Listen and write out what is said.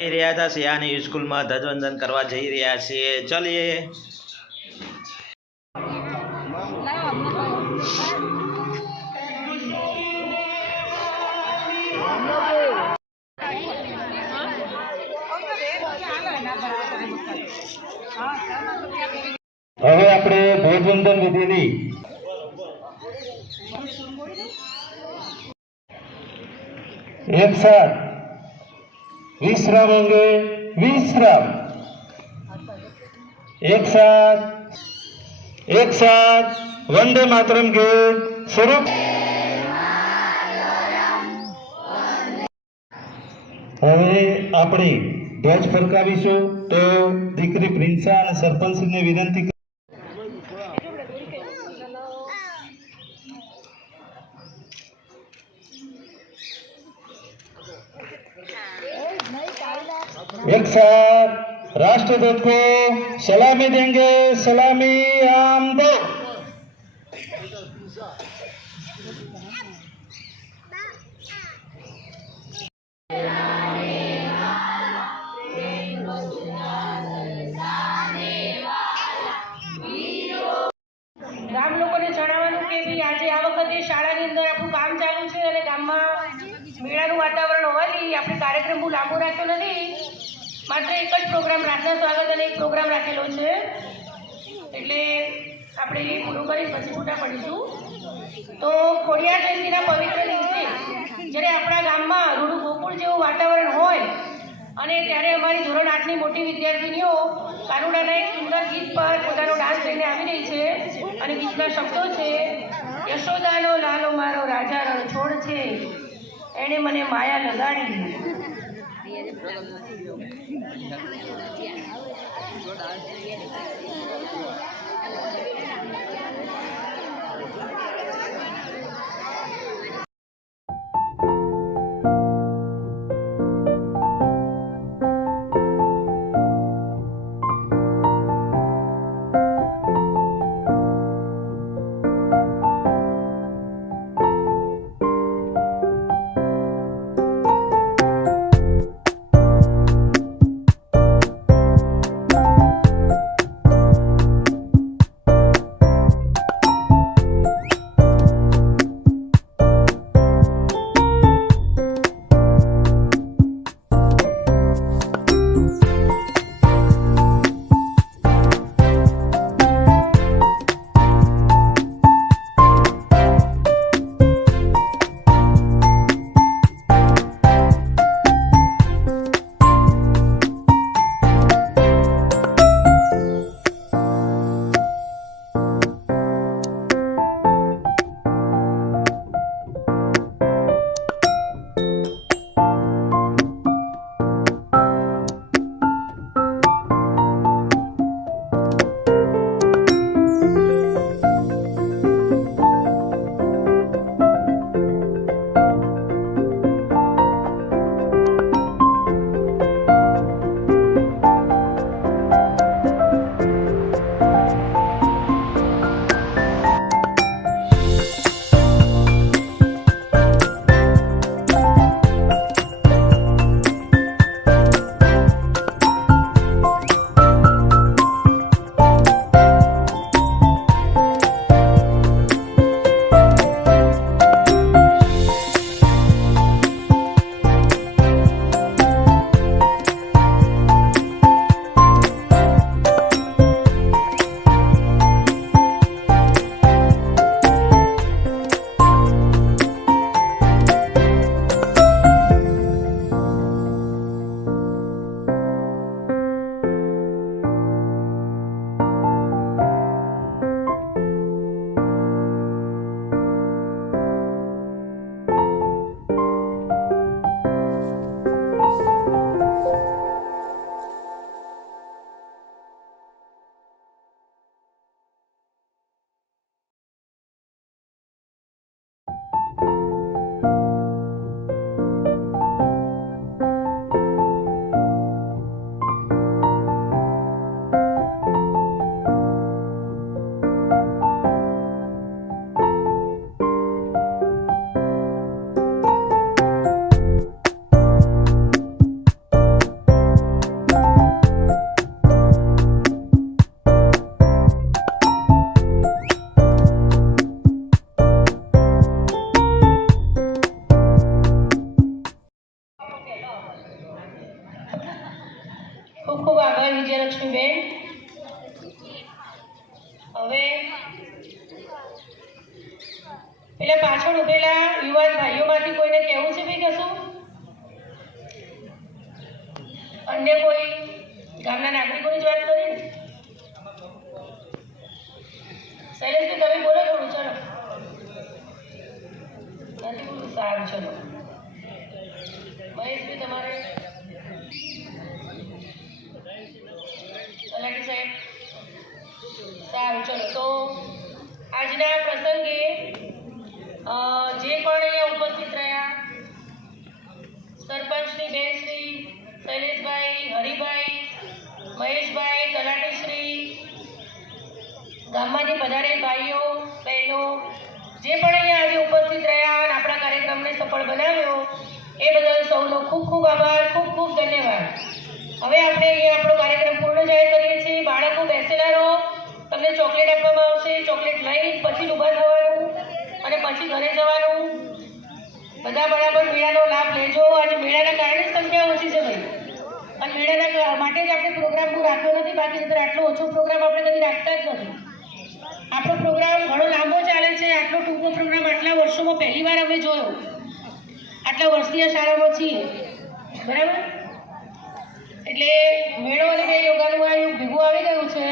રહ્યા હતા સિયાની સ્કૂલમાં ધ્વજવંદન કરવા જઈ રહ્યા છીએ. ચલીએ. હવે આપણે ધ્વજવંદન વિધિની એક સાથ વિશ્રામ અંગે વિશ્રામ, એક સાથ વંદે માતરમ ગીત શરૂ. હવે આપણે ધ્વજ ફરકાવીશું તો દીકરી પ્રિન્સા અને સરપંચને વિનંતી. एक साथ राष्ट्रध्वज को सलामी देंगे. सलामी आम दो. ગામ લોકોને જણાવવાનું કે ભાઈ આજે આ વખતે શાળાની અંદર આપણું કામ ચાલુ છે અને ગામમાં મેળાનું વાતાવરણ હોવાથી આપણે કાર્યક્રમ બહુ લાંબો રાખ્યો નથી. માત્ર એક જ પ્રોગ્રામ પ્રાર્થના સ્વાગત અને એક પ્રોગ્રામ રાખેલો છે, એટલે આપણે એ પૂરો કરી પછી છૂટા પડીશું. તો ખોડિયાર જયંતિના પવિત્ર દિવસે જ્યારે આપણા ગામમાં રૂડું ગોકુળ જેવું વાતાવરણ હોય અને ત્યારે અમારી ધોરણ 8ની મોટી વિદ્યાર્થીનીઓ કાનુડાના એક સુંદર ગીત પર પોતાનો ડાન્સ લઈને આવી રહી છે અને ગીતના શબ્દો છે: યશોદાનો લાલો મારો રાજા રણ છોડ છે, એણે મને માયા લગાડી. ખૂબ ખૂબ આભાર વિજયલક્ષ્મીબેન. હવે પેલા પાછળ ઉભેલા યુવાન ભાઈઓમાંથી કોઈને કહેવું છે ભાઈ કશું? અન્ય કોઈ ગામના નાગરિકોની જ વાત કરી ને? શૈલેષભાઈ તમે બોલો થોડું. ચલો નથી બોલું. સારું, ચલો મહેશભાઈ તમારે. તલાટી સાહેબ સારું. ચલો તો આજના પ્રસંગે જે પણ અહીંયા ઉપસ્થિત રહ્યા સરપંચની બેનશ્રી શૈલેષભાઈ, હરિભાઈ, મહેશભાઈ, તલાટીશ્રી, ગામમાંથી પધારેલ ભાઈઓ બહેનો જે પણ અહીંયા આજે ઉપસ્થિત રહ્યા અને આપણા કાર્યક્રમને સફળ બનાવ્યો એ બદલ સૌનો ખૂબ ખૂબ આભાર, ખૂબ ખૂબ ધન્યવાદ. હવે આપણે અહીંયા આપણો કાર્યક્રમ પૂર્ણ જાહેર કરીએ છીએ. બાળકો બેસેલા રહો. તમને ચોકલેટ આપવામાં આવશે. ચોકલેટ લઈ પછી જ ઊભા થવાનું અને પછી ઘરે જવાનું. બધા બરાબર મેળાનો લાભ લેજો. આજે મેળાના કારણે સંખ્યા ઓછી છે ભાઈ, અને મેળાના માટે જ આપણે પ્રોગ્રામ બહુ રાખ્યો નથી. બાકી નહીંતર આટલો ઓછો પ્રોગ્રામ આપણે કદી રાખતા જ નથી. આપણો પ્રોગ્રામ ઘણો લાંબો ચાલે છે. આટલો ટૂંકો પ્રોગ્રામ આટલા વર્ષોમાં પહેલી વાર અમે જોયો. આટલા વર્ષથી આ શાળામાં છીએ, બરાબર? એટલે મેળો અને બે યોગાનું આ યુગ ભેગું આવી ગયું છે.